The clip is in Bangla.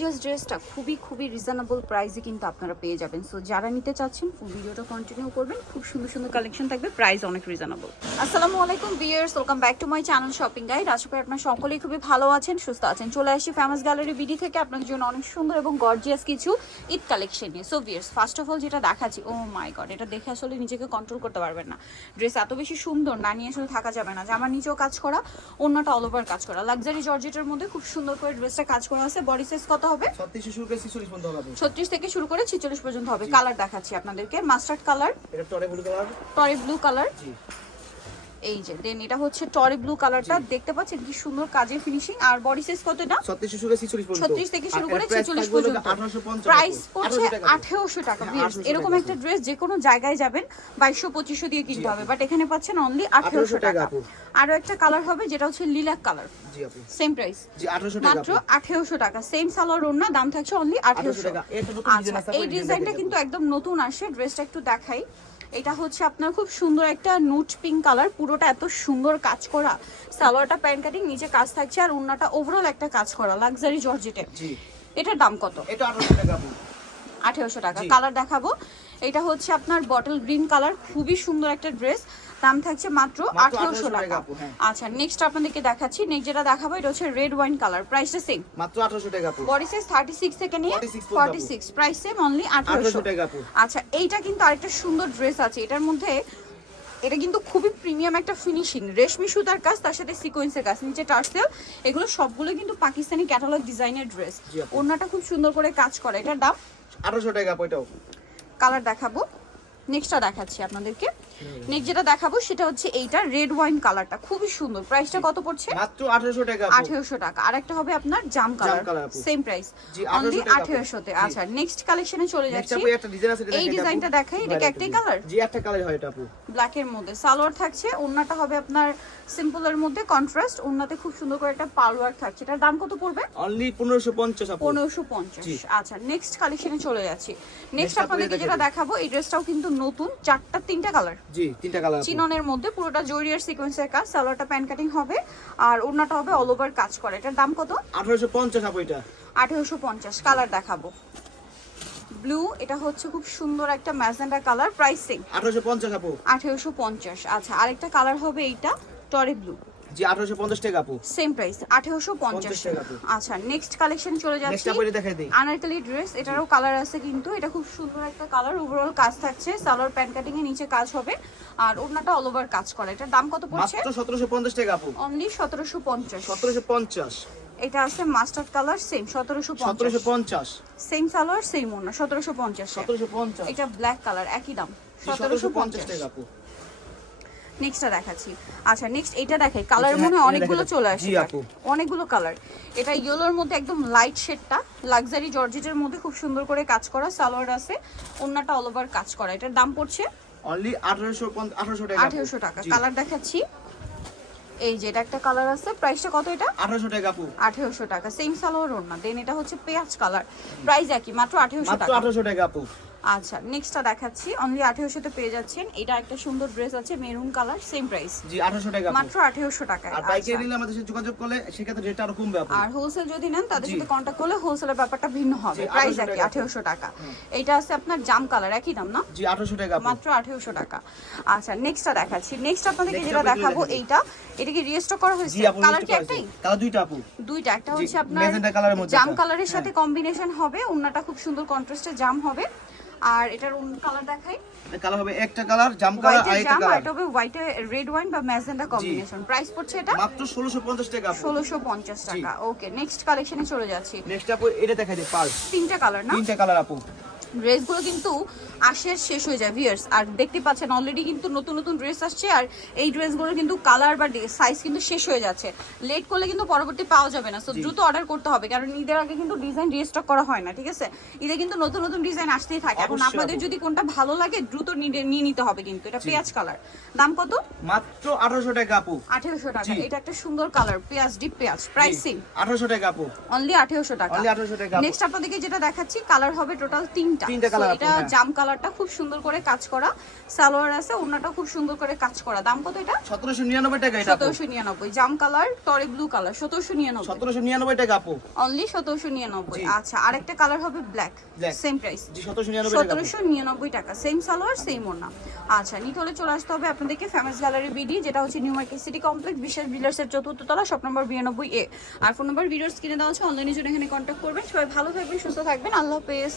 জাস্ট ড্রেসটা খুবই খুবই রিজনেবল প্রাইসে কিন্তু আপনারা পেয়ে যাবেন। সো যারা নিতে চাচ্ছেন ভিডিওটা কন্টিনিউ করবেন। খুব সুন্দর সুন্দর কালেকশন থাকবে। প্রাইস অনেক রিজনেবল আসসালামু আলাইকুম viewers welcome back to my channel shopping guide আশা করি আপনারা সকলেই খুবই ভালো আছেন, সুস্থ আছেন। চলে আসি ফেমাস গ্যালারি বিডি থেকে। আপনাদের জন্য অনেক সুন্দর এবং গর্জিয়াস কিছু ঈদ কালেকশন নিয়ে। So viewers first of all যেটা দেখাচ্ছি ও মাই গড এটা দেখে আসলে নিজেকে কন্ট্রোল করতে পারবেন না। ড্রেস এত বেশি সুন্দর, না নিয়ে আসলে থাকা যাবে না। জামার নিচেও কাজ করা, অন্যটা অল ওভার কাজ করা। লাক্সারি জর্জেটের মধ্যে খুব সুন্দর করে ড্রেসটা কাজ করা আছে। বডি সাইজ কত? হবে? ছত্রিশে শুরু করে ছিচল্লিশ পর্যন্ত হবে। থেকে শুরু করে ছিচল্লিশ পর্যন্ত হবে। কালার দেখাচ্ছি আপনাদেরকে। Mustard colour. এটা টরে ব্লু কালার টরি ব্লু কালার জি। এই যে দেন এটা হচ্ছে টরি ব্লু কালারটা দেখতে পাচ্ছেন কি সুন্দর কাজের ফিনিশিং আর বডি সাইজ কত পর্যন্ত। 36 থেকে শুরু করে 46 পর্যন্ত। প্রাইস পড়ছে 1800 টাকা। টাকা। হ্যাঁ। 1800 এরকম একটা ড্রেস যে কোনো জায়গায় যাবেন বাইশশো পঁচিশশো দিয়ে কিনতে হবে। বাট এখানে পাচ্ছেন অনলি 1800 টাকা, আরও একটা কালার হবে যেটা হচ্ছে লিলাক কালার জি আপু। সেম প্রাইস জি আঠারোশো টাকা মাত্র আপু। আঠেরোশো টাকা। সেম সালোয়ার ওড়না দাম থাকছে অনলি 1800 টাকা। আচ্ছা এই ডিজাইনটা কিন্তু একদম নতুন আসে। ড্রেসটা একটু দেখাই। এটা হচ্ছে আপনার খুব সুন্দর একটা নুট পিঙ্ক কালার পুরোটা এত সুন্দর কাজ করা। সালোয়ারটা প্যান্ট কাটিং নিচে কাজ থাকছে আর উন্নাটা ওভারঅল একটা কাজ করা লাক্সারি জর্জেটে। এটার দাম কত? এটা আঠারোশো টাকা আঠেরোশো টাকা। কালার দেখাবো। এটা হচ্ছে আপনার বটল গ্রিন কালার খুবই সুন্দর একটা ড্রেস দাম থাকছে মাত্র আঠারোশো টাকা। হ্যাঁ। আচ্ছা নেক্সট আপনাদেরকে দেখাচ্ছি। নেক্সট যেটা দেখাবো এটা হচ্ছে রেড ওয়াইন কালার প্রাইসটা সেম মাত্র আঠারোশো টাকা বডি সাইজ থার্টি সিক্স থেকে নিয়ে 46 forty six price same only আঠারোশো। টাকা আচ্ছা এইটা কিন্তু আরেকটা সুন্দর ড্রেস আছে। এটার মধ্যে এটা কিন্তু খুবই প্রিমিয়াম একটা ফিনিশিং রেশমি সুতার কাজ তার সাথে সিকোয়েন্সের কাজ। নিচে টার্সেল এগুলো সবগুলো কিন্তু পাকিস্তানি ক্যাটালগ ডিজাইনের ড্রেস। ওড়নাটা খুব সুন্দর করে কাজ করে। এটার দাম? আঠারোশো টাকা কালার দেখাবো। নেক্সটটা দেখাচ্ছি আপনাদেরকে। নেক্সট যেটা দেখাবো সেটা হচ্ছে এইটা রেড ওয়াইন কালারটা খুবই সুন্দর। প্রাইসটা কত পড়ছে? মাত্র আঠারোশো টাকা আপু। আঠেরোশো টাকা। আর একটা হবে আপনার জাম কালার সেম প্রাইস অনলি 1800 টাকা আপু। আঠেরোশোতে। জি। আচ্ছা নেক্সট কালেকশনে চলে যাচ্ছি। একটা ডিজাইন আছে এই ডিজাইনটা দেখাই এটা একটাই কালার জি একটা কালার হয় এটা আপু। ব্ল্যাকের মধ্যে। সালোয়ার থাকছে ওড়নাটা হবে আপনার সিম্পলের মধ্যে কন্ট্রাস্ট ওড়নাতে খুব সুন্দর করে একটা পালওয়ার থাকছে। এটার দাম কত পড়বে? অনলি পনেরোশো পঞ্চাশ আপু। পনেরোশো পঞ্চাশ। জি। আচ্ছা নেক্সট কালেকশনে চলে যাচ্ছি। নেক্সট আপনাদেরকে আপনাদের যেটা। দেখাবো এই ড্রেসটাও কিন্তু নতুন চারটা তিনটা কালার জি তিনটা কালার চিননের মধ্যে পুরোটা জরিয়ার সিকোয়েন্সের কাজ সালোয়ারটা প্যান কাটিং হবে আর ওড়নাটা হবে অল ওভার কাজ করে। এটার দাম কত? আঠারোশো পঞ্চাশ আপু এটা। আঠেরোশো পঞ্চাশ কালার দেখাবো। ব্লু এটা হচ্ছে খুব সুন্দর একটা ম্যাজেন্ডা কালার প্রাইসিং আঠারোশো পঞ্চাশ আপু। আঠেরোশো পঞ্চাশ আচ্ছা আরেকটা কালার হবে এইটা টরে ব্লু জি আঠারোশো পঞ্চাশ টাকা আপু। সেম প্রাইস আঠেরোশো পঞ্চাশ টাকা। আচ্ছা নেক্সট কালেকশন চলে নেক্সট যাচ্ছি। আপু এটা দেখাই দিই। আনারকলি ড্রেস এটারও কালার আছে কিন্তু এটা খুব সুন্দর একটা কালার ওভারঅল কাজ থাকছে। সালোয়ার প্যান্ট কাটিং এর নিচে কাজ হবে। আর ওড়নাটা অল ওভার কাজ করা। এটার দাম কত পড়ছে? মাত্র সতেরোশো পঞ্চাশ টাকা আপু। অনলি সতেরোশো পঞ্চাশ। সতেরোশো পঞ্চাশ। এটা আছে মাস্টার্ড কালার সেম সতেরোশো পঞ্চাশ। সতেরোশো পঞ্চাশ। সেম সালোয়ার সেম পঞ্চাশ। সতেরোশো পঞ্চাশ। এটা ব্ল্যাক কালার একই দাম। সতেরোশো সতেরোশো পঞ্চাশ পঞ্চাশ। টাকা আপু। নেক্সটটা দেখাচ্ছি। আচ্ছা নেক্সট এটা দেখাই কালার মনে হয় অনেকগুলো চলে আসে অনেকগুলো কালার এটা ইয়েলোর মধ্যে একদম লাইট শেডটা লাক্সারি জর্জেটের মধ্যে খুব সুন্দর করে কাজ করা সালোয়ার আছে। ওন্নাটা অল ওভার কাজ করা। এটার দাম পড়ছে অনলি আঠারোশো আঠারোশো টাকা। আঠেরোশো টাকা। কালার দেখাচ্ছি। এই যে এটা একটা কালার আছে। প্রাইসটা কত এটা? আঠারোশো টাকা আপু। আঠেরোশো টাকা। সেম সালোয়ার ওড়না দেন এটা হচ্ছে পেঁয়াজ কালার প্রাইস একই মাত্র আঠেরোশো মাত্র টাকা। আঠারোশো টাকা আপু। আচ্ছা নেক্সটটা দেখাচ্ছি। অনলি আঠেরোশোতে পেয়ে যাচ্ছেন। এটা একটা সুন্দর ড্রেস আছে মেরুন কালার সেম প্রাইস জি আঠারোশো টাকা আপু মাত্র আঠেরোশো টাকায়। আর পাইকারি আচ্ছা। নিলে আমাদের সাথে যোগাযোগ করলে সেক্ষেত্রে রেটটা আরও কমবে আপু আর হোলসেল যদি নেন তাদের সাথে কন্ট্যাক্ট করলে হোলসেলের ব্যাপারটা ভিন্ন হবে। প্রাইস 1800 একই টাকা। এটা আছে আপনার জাম কালার একই দাম না? জি আঠারোশো টাকা মাত্র আঠেরোশো টাকা। আচ্ছা নেক্সটটা দেখাচ্ছি। নেক্সট আপনাদেরকে যেটা দেখাবো। এইটা এটা কি রিস্টক করা হয়েছে? কালার কি একটাই? কালার দুইটা আপু। দুইটা একটা হচ্ছে আপনার জাম কালারের সাথে হ্যাঁ। কম্বিনেশন হবে ওন্নাটা খুব সুন্দর কন্ট্রাস্টে জাম হবে। আর এটার অন্য কালার দেখাই। কালার হবে একটা কালার জাম কালার আর একটা কালার এটা হবে হোয়াইটে রেড ওয়াইন বা ম্যাজেন্ডা কম্বিনেশন প্রাইস পড়ছে এটা? মাত্র ষোলোশো পঞ্চাশ টাকা আপু। ষোলোশো পঞ্চাশ টাকা। ওকে নেক্সট কালেকশনে চলে যাচ্ছি। নেক্সট আপু এটা দেখাই দিই পার্স। তিনটা কালার না? তিনটা কালার আপু। ড্রেসগুলো কিন্তু আশের শেষ হয়ে যায় ভিয়ার্স আর দেখতে পাচ্ছেন অলরেডি কিন্তু নতুন নতুন ড্রেস আসছে আর এই ড্রেসগুলো কিন্তু কালার বা সাইজ কিন্তু শেষ হয়ে যাচ্ছে। লেট করলে কিন্তু পরবর্তী পাওয়া যাবে না সো দ্রুত অর্ডার করতে হবে কারণ ঈদের আগে কিন্তু ডিজাইন রিস্টক করা হয় না ঠিক আছে? ঈদে কিন্তু নতুন নতুন ডিজাইন আসতেই থাকে। এখন আপনাদের যদি কোনটা ভালো লাগে দ্রুত নিয়ে নিতে হবে কিন্তু। এটা পেঁয়াজ কালার দাম কত? মাত্র আঠারোশো টাকা আপু। আঠেরোশো টাকা। এটা একটা সুন্দর কালার পেঁয়াজ ডিপ পেঁয়াজ প্রাইসিং আঠারোশো টাকা আপু। অনলি আঠেরোশো টাকা। অনলি আঠারোশো টাকা নেক্সট আপনাদেরকে যেটা দেখাচ্ছি কালার হবে টোটাল তিনটা। তিনটা। তিনটা So, colour এটা আপু। জাম কালারটা খুব সুন্দর করে কাজ করা। সালোয়ার আছে ওনাটা খুব সুন্দর করে কাজ করা। দাম কত এটা? সতেরোশো নিরানব্বই টাকা এটা আপু। সতেরোশো নিরানব্বই। জাম কালার টরে ব্লু কালার সতেরোশো নিরানব্বই। সতেরোশো নিরানব্বই টাকা আপু। অনলি সতেরোশো নিরানব্বই। জি। আচ্ছা আরেকটা কালার হবে ব্ল্যাক সেম প্রাইস জি সতেরোশো নিরানব্বই টাকা আপু। সতেরোশো নিরানব্বই টাকা সেম সালোয়ার সেম ওড়না। আচ্ছা নিতে হলে চলে আসতে হবে আপনাদেরকে ফেমাস গ্যালারি বিডি যেটা হচ্ছে নিউ মার্কেট সিটি কমপ্লেক্স বিশেষ চতুর্থ তলা শপ নম্বর বিরানব্বই এ আর ফোন নম্বর দেওয়া অনলাইনে জন্য এখানে কন্ট্যাক্ট করবেন। সবাই ভালো থাকবেন সুস্থ থাকবেন। আল্লাহ হাফেজ।